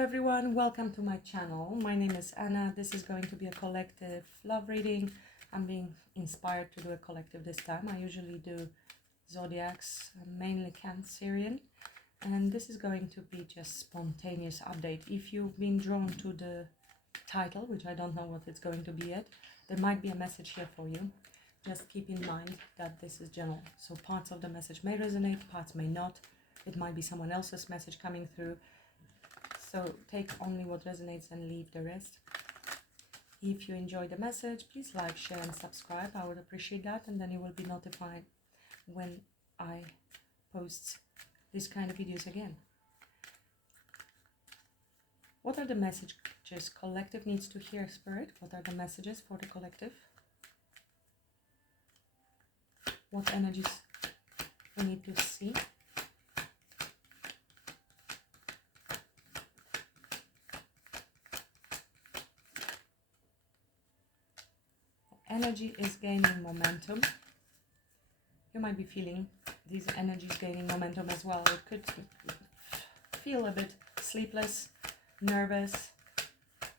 everyone, welcome to my channel. My name is Anna. This is going to be a collective love reading. I'm being inspired to do a collective this time. I usually do zodiacs, mainly Cancerian, and this is going to be just spontaneous update. If you've been drawn to the title, which I don't know what it's going to be yet, there might be a message here for you. Just keep in mind that this is general, so parts of the message may resonate, parts may not. It might be someone else's message coming through. So take only what resonates and leave the rest. If you enjoy the message, please like, share and subscribe. I would appreciate that, and then you will be notified when I post this kind of videos again. What are the messages collective needs to hear, Spirit? What are the messages for the collective? What energies we need to see? Energy is gaining momentum. You might be feeling these energies gaining momentum as well. It could feel a bit sleepless, nervous,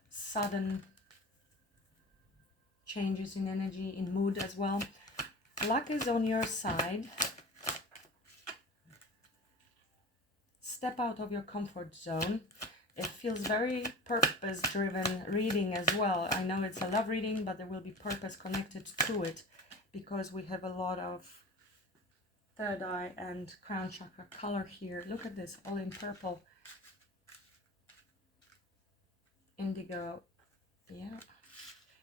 sudden changes in energy, in mood as well. Luck is on your side. Step out of your comfort zone. It feels very purpose-driven reading as well. I know it's a love reading, but there will be purpose connected to it because we have a lot of third eye and crown chakra color here. Look at this, all in purple. Indigo. Yeah.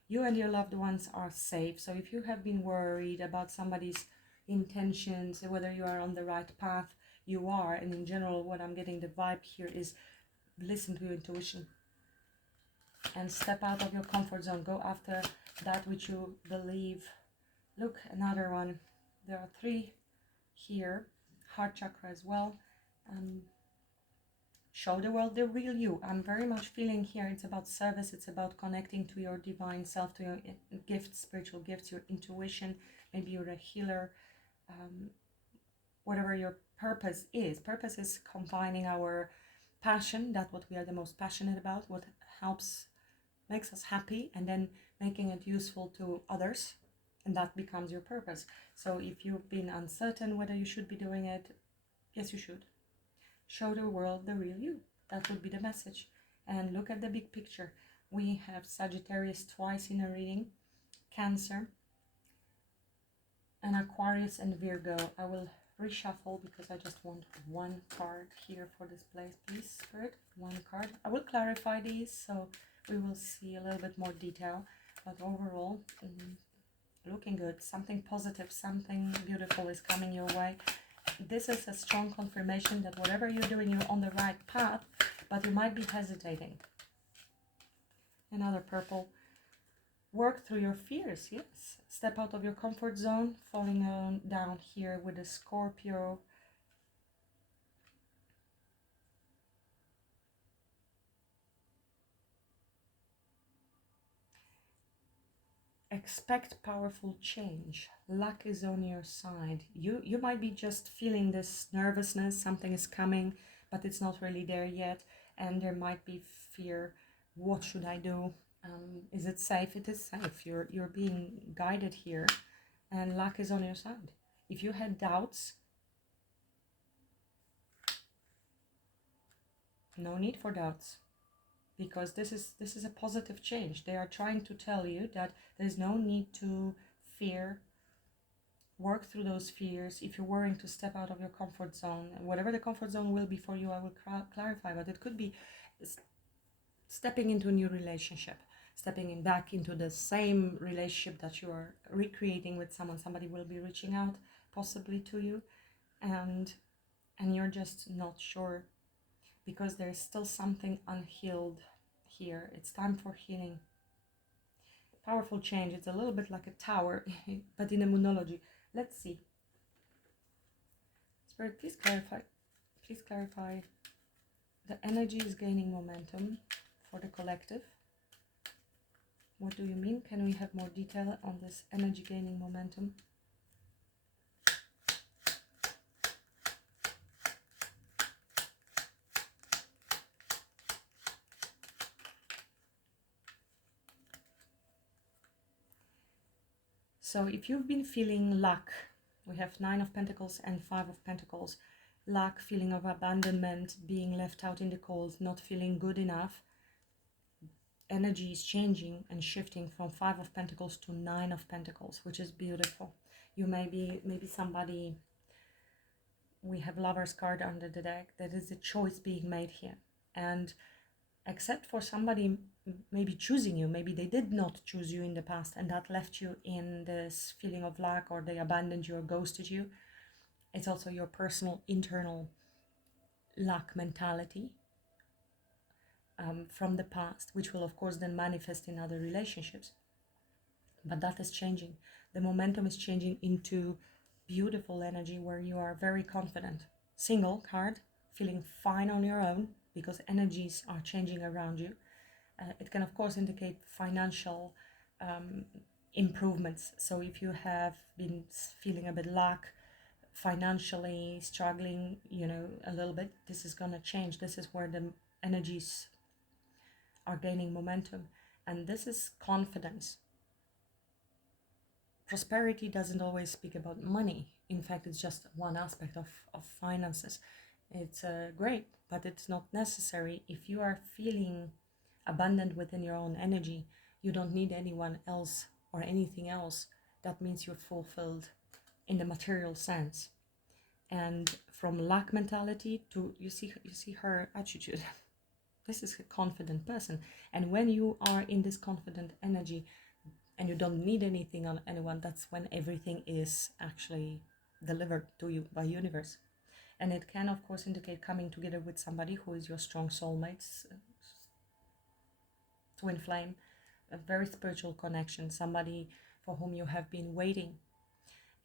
You and your loved ones are safe. So if you have been worried about somebody's intentions, whether you are on the right path, you are. And in general, what I'm getting the vibe here is listen to your intuition and step out of your comfort zone. Go after that which you believe. Look, another one. There are three here. Heart chakra as well. Show the world the real you. I'm very much feeling here it's about service. It's about connecting to your divine self, to your gifts, spiritual gifts, your intuition. Maybe you're a healer. Whatever your purpose is. Purpose is combining our passion, that's what we are the most passionate about, what makes us happy, and then making it useful to others, and that becomes your purpose. So if you've been uncertain whether you should be doing it, yes, you should. Show the world the real you. That would be the message. And look at the big picture. We have Sagittarius twice in a reading, Cancer, and Aquarius and Virgo. I will reshuffle because I just want one card here for this place, please, Spirit. One card. I will clarify these so we will see a little bit more detail, but overall looking good. Something positive, something beautiful is coming your way. This is a strong confirmation that whatever you're doing, you're on the right path, but you might be hesitating. Another purple. Work through your fears, yes. Step out of your comfort zone, falling down here with a Scorpio. Expect powerful change. Luck is on your side. You might be just feeling this nervousness, something is coming, but it's not really there yet. And there might be fear. What should I do? Is it safe? It is safe. You're being guided here, and luck is on your side. If you had doubts, no need for doubts, because this is a positive change. They are trying to tell you that there is no need to fear. Work through those fears. If you're worrying to step out of your comfort zone, whatever the comfort zone will be for you, I will clarify, but it could be stepping into a new relationship, stepping back into the same relationship that you are recreating with someone. Somebody will be reaching out possibly to you, and you're just not sure because there's still something unhealed here. It's time for healing. Powerful change. It's a little bit like a tower, but in a moonology. Let's see. Spirit, please clarify. Please clarify. The energy is gaining momentum for the collective. What do you mean? Can we have more detail on this energy gaining momentum? So if you've been feeling lack, we have 9 of Pentacles and 5 of Pentacles, lack, feeling of abandonment, being left out in the cold, not feeling good enough, energy is changing and shifting from 5 of Pentacles to 9 of Pentacles, which is beautiful. You maybe somebody, we have Lover's card under the deck, that is a choice being made here. And except for somebody maybe choosing you, maybe they did not choose you in the past and that left you in this feeling of lack, or they abandoned you or ghosted you. It's also your personal internal lack mentality from the past, which will of course then manifest in other relationships. But that is changing. The momentum is changing into beautiful energy where you are very confident. Single card, feeling fine on your own because energies are changing around you. It can of course indicate financial improvements. So if you have been feeling a bit lack, financially struggling, a little bit, this is going to change. This is where the energies are gaining momentum, and this is confidence. Prosperity doesn't always speak about money. In fact, it's just one aspect of finances. It's great, but it's not necessary. If you are feeling abundant within your own energy, you don't need anyone else or anything else. That means you're fulfilled in the material sense. And from lack mentality to, you see her attitude. This is a confident person. And when you are in this confident energy and you don't need anything on anyone, that's when everything is actually delivered to you by universe. And it can of course indicate coming together with somebody who is your strong soulmate, twin flame, a very spiritual connection, somebody for whom you have been waiting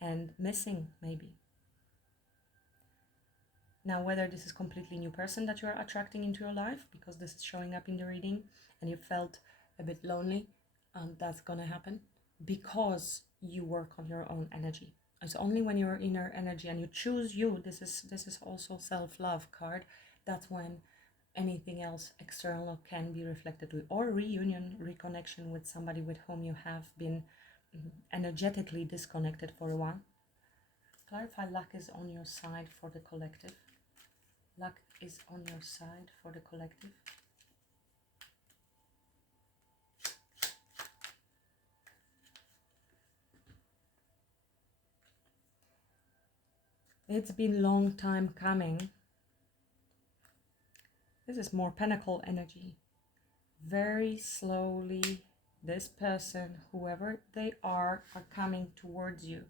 and missing maybe. Now, whether this is completely new person that you are attracting into your life, because this is showing up in the reading and you felt a bit lonely, that's gonna happen because you work on your own energy. It's only when you're inner energy and you choose you, this is also self-love card, that's when anything else external can be reflected with, or reunion, reconnection with somebody with whom you have been energetically disconnected for a while. Clarify, luck is on your side for the collective. Luck is on your side for the collective. It's been a long time coming. This is more pentacle energy. Very slowly, this person, whoever they are coming towards you.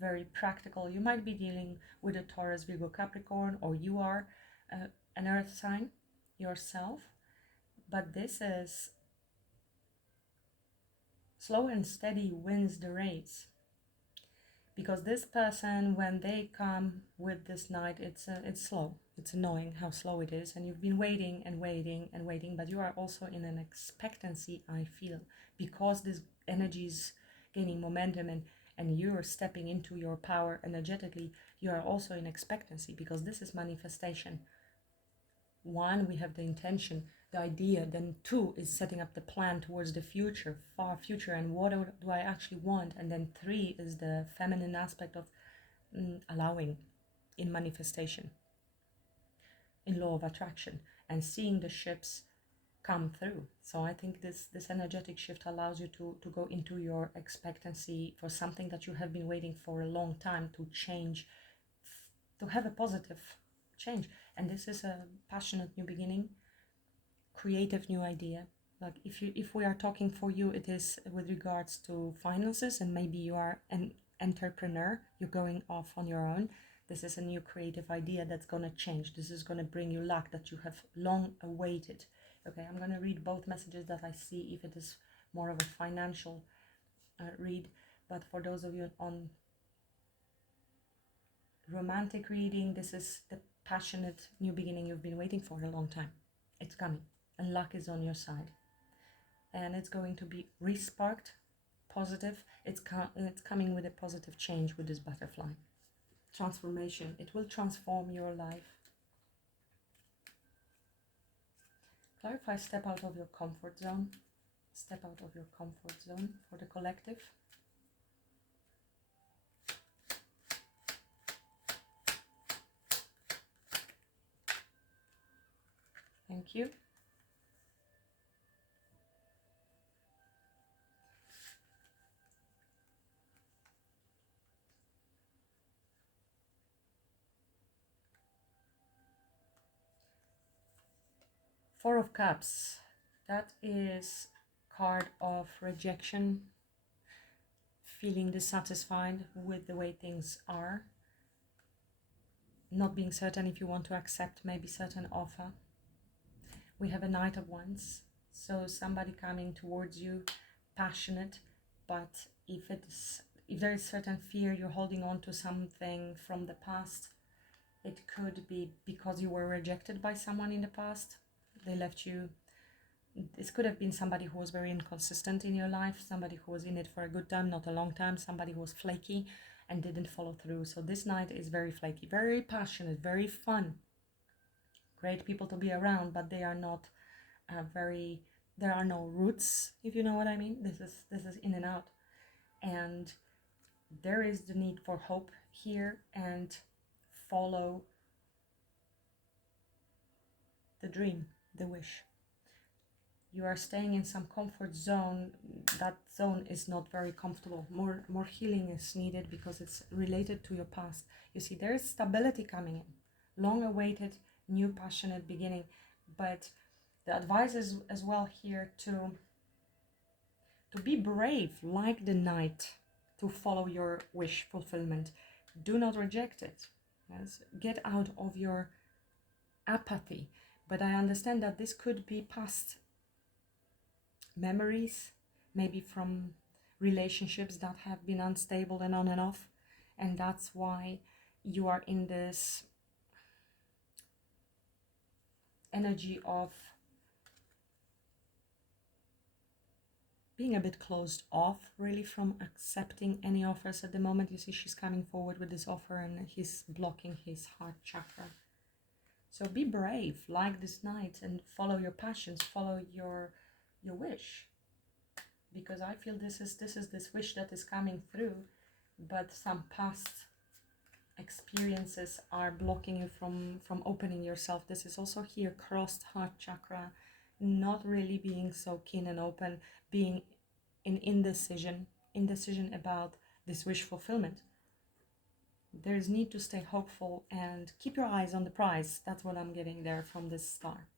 Very practical. You might be dealing with a Taurus, Virgo, Capricorn, or you are an earth sign yourself. But this is slow and steady wins the race. Because this person, when they come with this knight, it's slow. It's annoying how slow it is, and you've been waiting and waiting and waiting, but you are also in an expectancy, I feel, because this energy is gaining momentum and you're stepping into your power energetically. You are also in expectancy because this is manifestation. 1, we have the intention, the idea, then 2 is setting up the plan towards the future, far future, and what do I actually want, and then 3 is the feminine aspect of allowing in manifestation, in law of attraction, and seeing the ships come through. So I think this energetic shift allows you to go into your expectancy for something that you have been waiting for a long time to change, to have a positive change. And this is a passionate new beginning, creative new idea. Like if we are talking for you, it is with regards to finances, and maybe you are an entrepreneur, you're going off on your own. This is a new creative idea that's going to change. This is going to bring you luck that you have long awaited. Okay, I'm going to read both messages that I see if it is more of a financial read. But for those of you on romantic reading, this is the passionate new beginning you've been waiting for a long time. It's coming, and luck is on your side, and it's going to be resparked, positive. It's coming with a positive change with this butterfly. Transformation. It will transform your life. Clarify, step out of your comfort zone. Step out of your comfort zone for the collective. Thank you. Four of Cups. That is card of rejection, feeling dissatisfied with the way things are, not being certain if you want to accept maybe certain offer. We have a Knight of Wands, so somebody coming towards you, passionate, but if there is certain fear, you're holding on to something from the past. It could be because you were rejected by someone in the past. They left you. This could have been somebody who was very inconsistent in your life, somebody who was in it for a good time, not a long time, somebody who was flaky and didn't follow through. So this Knight is very flaky, very passionate, very fun. Great people to be around, but they are not there are no roots, if you know what I mean. This is in and out. And there is the need for hope here, and follow the dream, the wish. You are staying in some comfort zone. That zone is not very comfortable. More healing is needed because it's related to your past. You see, there is stability coming in, long awaited new passionate beginning. But the advice is as well here to be brave like the Knight, to follow your wish fulfillment. Do not reject it. Yes? Get out of your apathy. But I understand that this could be past memories, maybe from relationships that have been unstable and on and off, and that's why you are in this energy of being a bit closed off really from accepting any offers at the moment. You see, she's coming forward with this offer and he's blocking his heart chakra. So be brave like this Knight and follow your passions, follow your wish, because I feel this is this wish that is coming through, but some past experiences are blocking you from opening yourself. This is also here crossed heart chakra, not really being so keen and open, being in indecision about this wish fulfillment. There is need to stay hopeful and keep your eyes on the prize. That's what I'm getting there from this star.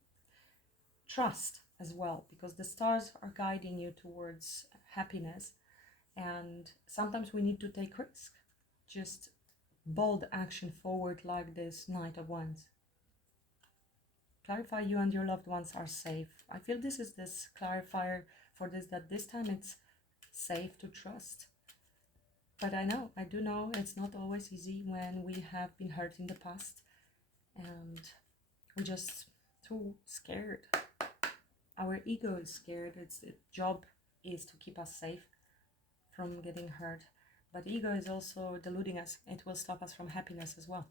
Trust as well, because the stars are guiding you towards happiness, and sometimes we need to take risk, just bold action forward like this Knight of Wands. Clarify you and your loved ones are safe. I feel this is this clarifier for this, that this time it's safe to trust. But I do know it's not always easy when we have been hurt in the past and we're just too scared. Our ego is scared. Its job is to keep us safe from getting hurt. But ego is also deluding us. It will stop us from happiness as well.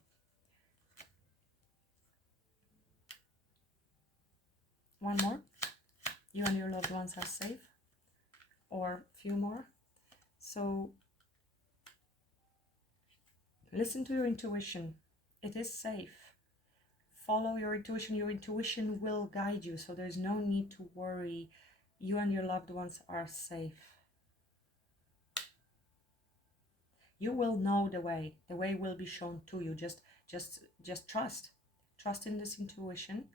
One more. You and your loved ones are safe. Or a few more. So listen to your intuition. It is safe. Follow your intuition. Your intuition will guide you. So there's no need to worry. You and your loved ones are safe. You will know the way. The way will be shown to you. Just trust. Trust in this intuition.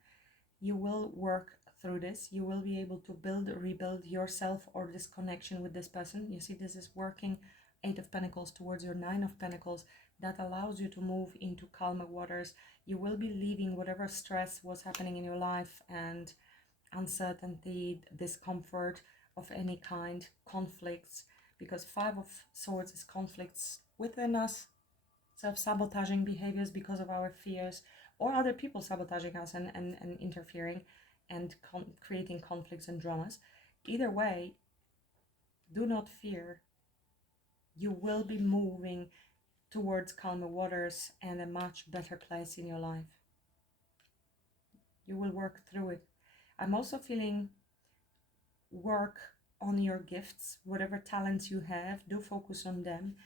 You will work through this. You will be able to rebuild yourself or this connection with this person. You see, this is working 8 of Pentacles towards your 9 of Pentacles. That allows you to move into calmer waters. You will be leaving whatever stress was happening in your life and uncertainty, discomfort of any kind, conflicts, because 5 of Swords is conflicts within us, self-sabotaging behaviors because of our fears, or other people sabotaging us and interfering and creating conflicts and dramas. Either way, do not fear. You will be moving towards calmer waters and a much better place in your life. You will work through it. I'm also feeling work on your gifts, whatever talents you have, do focus on them.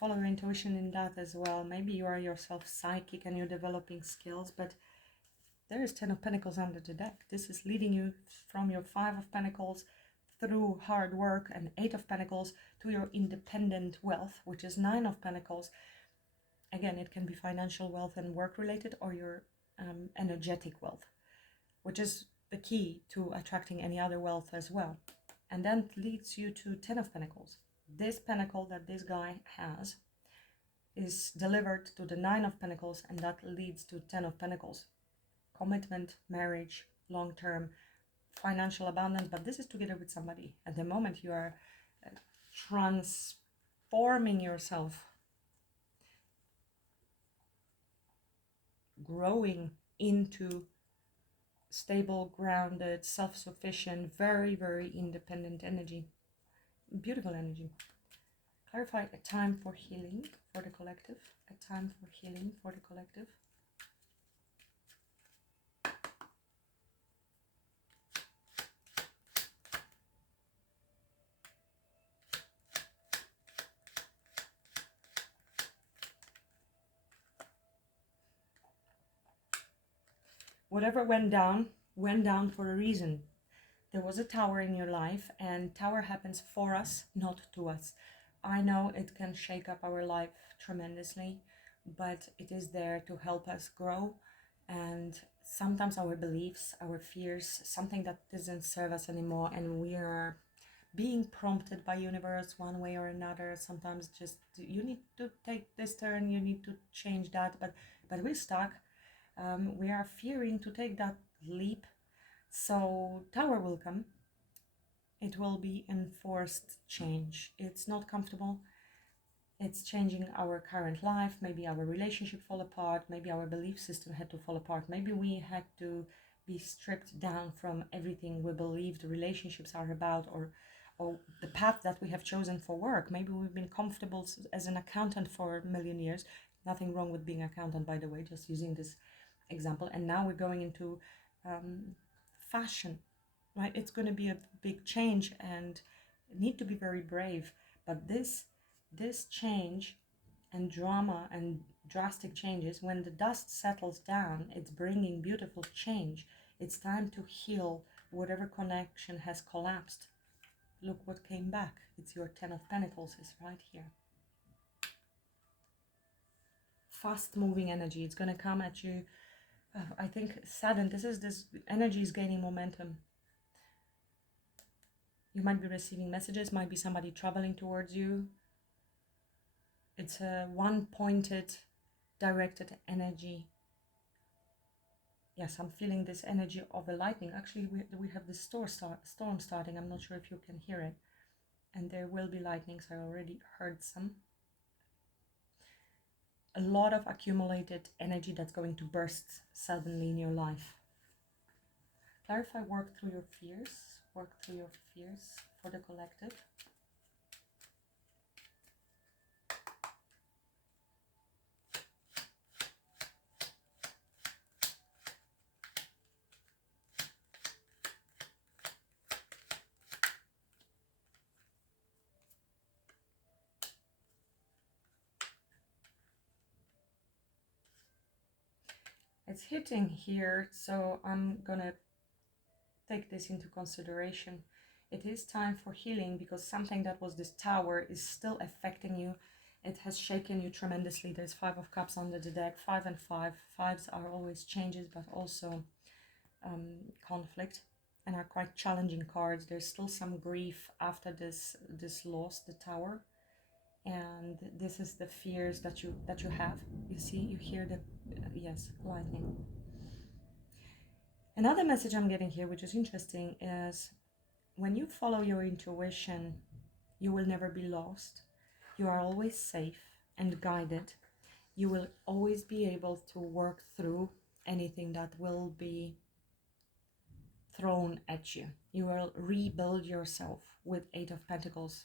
Follow your intuition in that as well. Maybe you are yourself psychic and you're developing skills, but There is 10 of Pentacles under the deck. This is leading you from your 5 of Pentacles through hard work and 8 of Pentacles to your independent wealth, which is 9 of Pentacles. Again, it can be financial wealth and work related, or your energetic wealth, which is the key to attracting any other wealth as well. And then it leads you to 10 of Pentacles. This pentacle that this guy has is delivered to the 9 of Pentacles, and that leads to 10 of Pentacles. Commitment, marriage, long-term, financial abundance, but this is together with somebody. At the moment you are transforming yourself, growing into stable, grounded, self-sufficient, very, very independent energy. Beautiful energy. Clarify a time for healing for the collective. A time for healing for the collective. Whatever went down for a reason. There was a tower in your life, and tower happens for us, not to us. I know it can shake up our life tremendously, but it is there to help us grow. And sometimes our beliefs, our fears, something that doesn't serve us anymore, and we are being prompted by universe one way or another. Sometimes just you need to take this turn, you need to change that, but we're stuck. We are fearing to take that leap. So tower will come. It will be enforced change. It's not comfortable. It's changing our current life. Maybe our relationship fall apart. Maybe our belief system had to fall apart. Maybe we had to be stripped down from everything we believed relationships are about, or the path that we have chosen for work. Maybe we've been comfortable as an accountant for a million years. Nothing wrong with being an accountant, by the way, just using this example. And now we're going into fashion, right? It's going to be a big change and need to be very brave. But this change and drama and drastic changes, when the dust settles down, it's bringing beautiful change. It's time to heal whatever connection has collapsed. Look what came back. It's your 10 of Pentacles is right here. Fast moving energy. It's going to come at you. I think sudden. This energy is gaining momentum. You might be receiving messages, might be somebody traveling towards you. It's a one-pointed, directed energy. Yes, I'm feeling this energy of a lightning. Actually, we have this storm starting. I'm not sure if you can hear it. And there will be lightnings. I already heard some. A lot of accumulated energy that's going to burst suddenly in your life. Clarify, work through your fears. Work through your fears for the collective. It's hitting here, so I'm gonna take this into consideration. It is time for healing, because something that was this tower is still affecting you. It has shaken you tremendously. There's 5 of Cups under the deck. 5 and 5. Fives are always changes, but also conflict, and are quite challenging cards. There's still some grief after this loss, the tower. And this is the fears that you have. You see, you hear the yes, lightning. Another message I'm getting here, which is interesting, is when you follow your intuition, you will never be lost. You are always safe and guided. You will always be able to work through anything that will be thrown at you. You will rebuild yourself with 8 of Pentacles.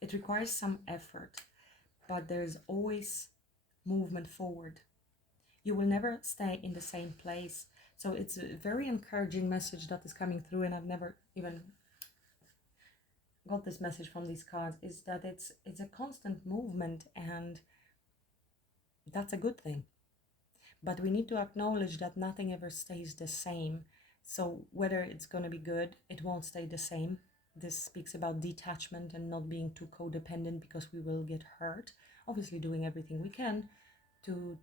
It requires some effort, but there's always movement forward. You will never stay in the same place. So it's a very encouraging message that is coming through, and I've never even got this message from these cards, is that it's a constant movement, and that's a good thing. But we need to acknowledge that nothing ever stays the same. So whether it's going to be good, it won't stay the same. This speaks about detachment and not being too codependent, because we will get hurt. Obviously doing everything we can to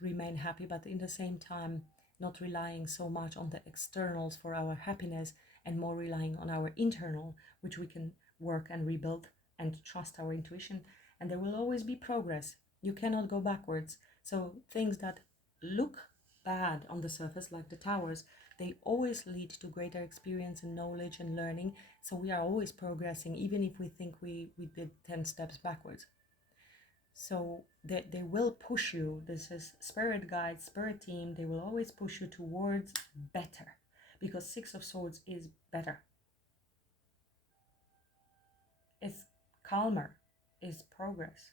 remain happy, but in the same time not relying so much on the externals for our happiness, and more relying on our internal, which we can work and rebuild, and trust our intuition. And there will always be progress. You cannot go backwards. So things that look bad on the surface, like the towers, they always lead to greater experience and knowledge and learning. So we are always progressing, even if we think we did 10 steps backwards. So they will push you. This is spirit guide, spirit team. They will always push you towards better, because Six of Swords is better. It's calmer, is progress.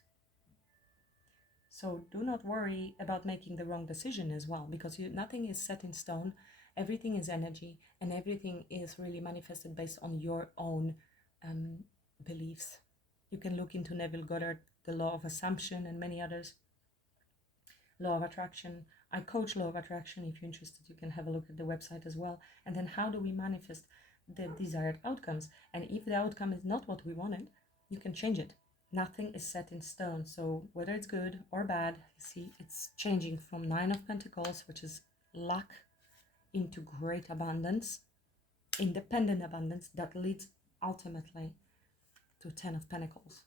So do not worry about making the wrong decision as well, because nothing is set in stone. Everything is energy, and everything is really manifested based on your own beliefs. You can look into Neville Goddard, the law of assumption, and many others. Law of attraction. I coach law of attraction. If you're interested, you can have a look at the website as well. And then how do we manifest the desired outcomes? And if the outcome is not what we wanted, you can change it. Nothing is set in stone. So whether it's good or bad, you see, it's changing from Nine of Pentacles, which is lack, into great abundance, independent abundance that leads ultimately to Ten of Pentacles.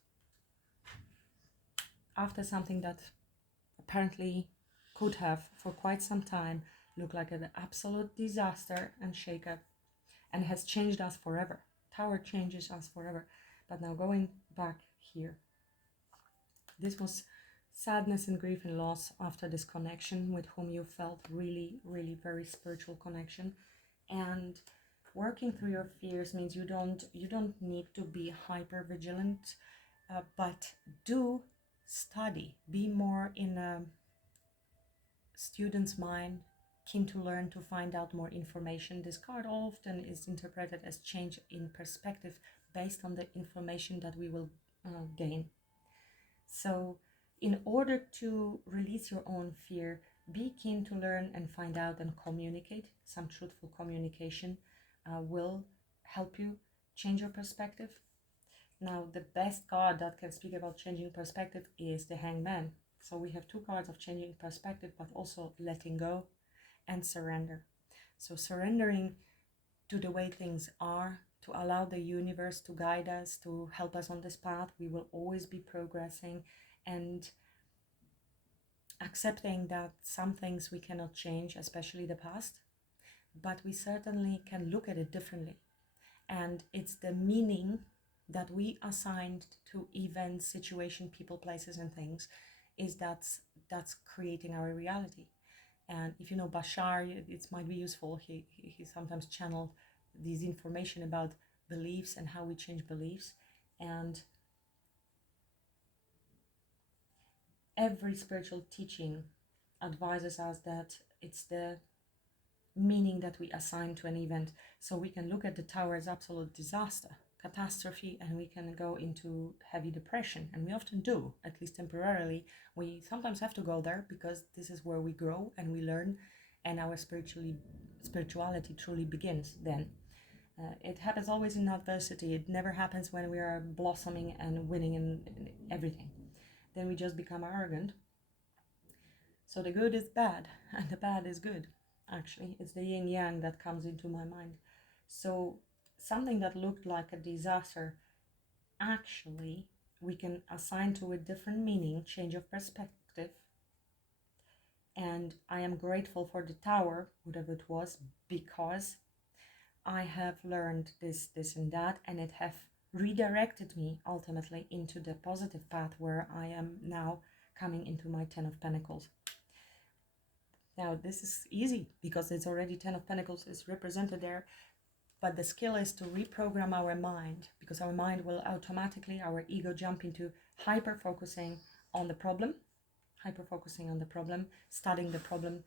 After something that apparently could have for quite some time looked like an absolute disaster and shakeup, and has changed us forever. Tower changes us forever. But now going back here, this was sadness and grief and loss after this connection with whom you felt really, really very spiritual connection. And working through your fears means you don't need to be hyper vigilant, but do study. Be more in a student's mind, keen to learn, to find out more information. This card often is interpreted as change in perspective based on the information that we will gain. So in order to release your own fear, be keen to learn and find out and communicate. Some truthful communication will help you change your perspective. Now, the best card that can speak about changing perspective is the Hangman. So we have two cards of changing perspective, but also letting go and surrender. So surrendering to the way things are, to allow the universe to guide us, to help us on this path. We will always be progressing, and accepting that some things we cannot change, especially the past, but we certainly can look at it differently. And it's the meaning that we assigned to events, situation, people, places, and things, is that's creating our reality. And if you know Bashar, it might be useful. He sometimes channeled these information about beliefs and how we change beliefs. And every spiritual teaching advises us that it's the meaning that we assign to an event. So we can look at the tower as absolute disaster, catastrophe, and we can go into heavy depression. And we often do, at least temporarily. We sometimes have to go there because this is where we grow and we learn, and our spirituality truly begins then. It happens always in adversity. It never happens when we are blossoming and winning in everything. Then we just become arrogant. So the good is bad and the bad is good. Actually, it's the yin yang that comes into my mind. So something that looked like a disaster, actually we can assign to a different meaning, change of perspective. And I am grateful for the tower, whatever it was, because I have learned this and that, and it have redirected me ultimately into the positive path where I am now coming into my Ten of Pentacles. Now this is easy because it's already Ten of Pentacles is represented there, but the skill is to reprogram our mind, because our mind will automatically, our ego, jump into hyper focusing on the problem, studying the problem,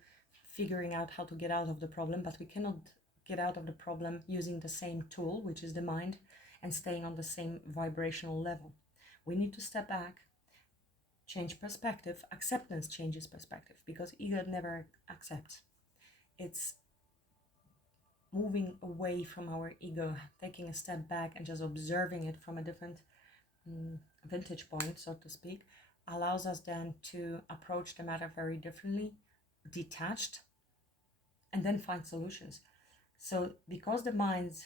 figuring out how to get out of the problem. But we cannot get out of the problem using the same tool, which is the mind, and staying on the same vibrational level. We need to step back, change perspective. Acceptance changes perspective, because ego never accepts. It's moving away from our ego, taking a step back and just observing it from a different vantage point, so to speak, allows us then to approach the matter very differently, detached, and then find solutions. So because the mind's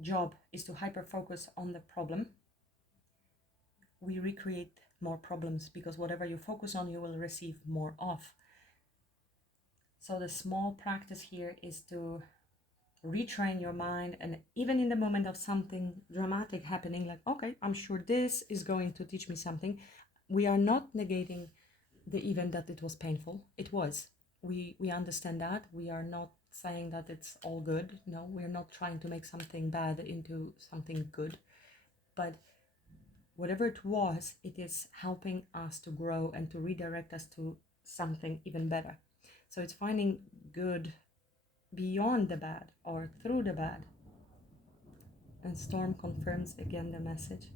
job is to hyper focus on the problem, we recreate more problems, because whatever you focus on, you will receive more of. So the small practice here is to retrain your mind, and even in the moment of something dramatic happening, like, okay, I'm sure this is going to teach me something, we are not negating the event that it was painful. It was. We understand that. We are not saying that it's all good. No, we're not trying to make something bad into something good. But whatever it was, it is helping us to grow and to redirect us to something even better. So it's finding good beyond the bad or through the bad. And Storm confirms again the message.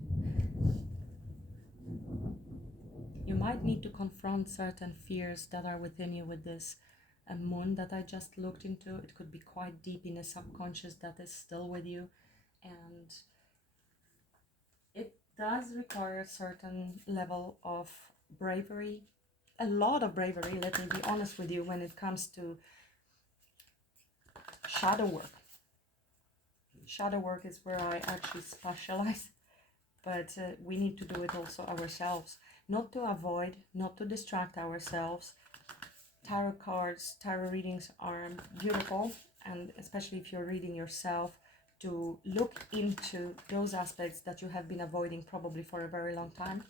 You might need to confront certain fears that are within you with this moon that I just looked into. It could be quite deep in a subconscious that is still with you, and it does require a certain level of bravery, a lot of bravery, let me be honest with you, when it comes to shadow work. Shadow work is where I actually specialize, but we need to do it also ourselves, not to avoid, not to distract ourselves. Tarot cards, tarot readings are beautiful, and especially if you're reading yourself, to look into those aspects that you have been avoiding probably for a very long time,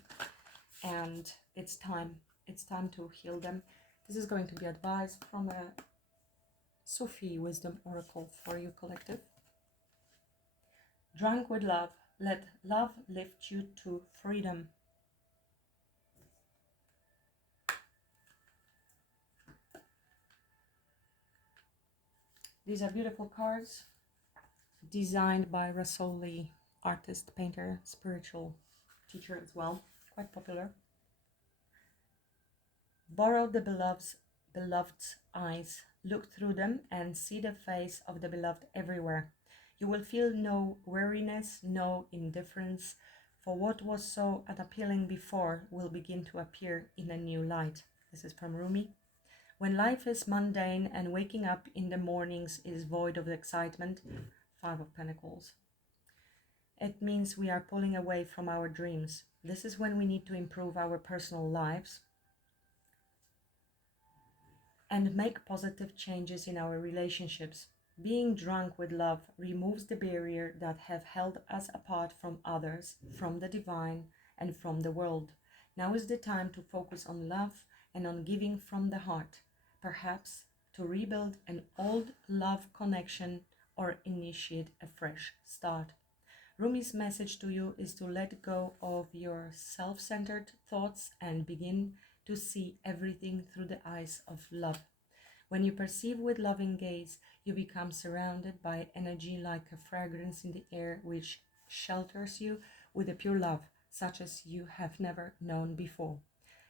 and it's time to heal them. This is going to be advice from a Sufi wisdom oracle for you, collective. Drunk with love, let love lift you to freedom. These are beautiful cards, designed by Rasoli, artist, painter, spiritual teacher as well, quite popular. Borrow the beloved's eyes, look through them and see the face of the beloved everywhere. You will feel no weariness, no indifference, for what was so unappealing before will begin to appear in a new light. This is from Rumi. When life is mundane and waking up in the mornings is void of excitement, Five of Pentacles, it means we are pulling away from our dreams. This is when we need to improve our personal lives and make positive changes in our relationships. Being drunk with love removes the barrier that have held us apart from others, from the divine, and from the world. Now is the time to focus on love and on giving from the heart, perhaps to rebuild an old love connection or initiate a fresh start. Rumi's message to you is to let go of your self-centered thoughts and begin to see everything through the eyes of love. When you perceive with loving gaze, you become surrounded by energy like a fragrance in the air which shelters you with a pure love, such as you have never known before.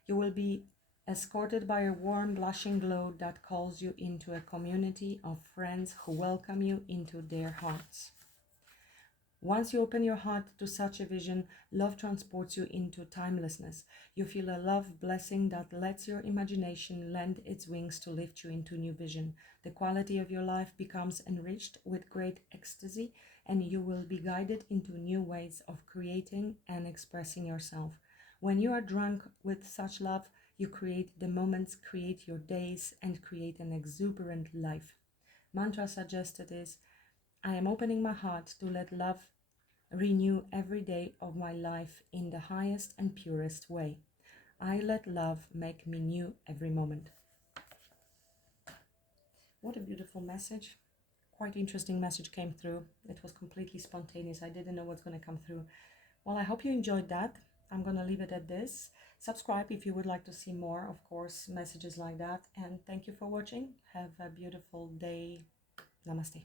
You will be escorted by a warm, blushing glow that calls you into a community of friends who welcome you into their hearts. Once you open your heart to such a vision, love transports you into timelessness. You feel a love blessing that lets your imagination lend its wings to lift you into new vision. The quality of your life becomes enriched with great ecstasy, and you will be guided into new ways of creating and expressing yourself. When you are drunk with such love, you create the moments, create your days, and create an exuberant life. Mantra suggested is, I am opening my heart to let love renew every day of my life in the highest and purest way. I let love make me new every moment. What a beautiful message. Quite interesting message came through. It was completely spontaneous. I didn't know what's going to come through. Well, I hope you enjoyed that. I'm going to leave it at this. Subscribe if you would like to see more, of course, messages like that. And thank you for watching. Have a beautiful day. Namaste.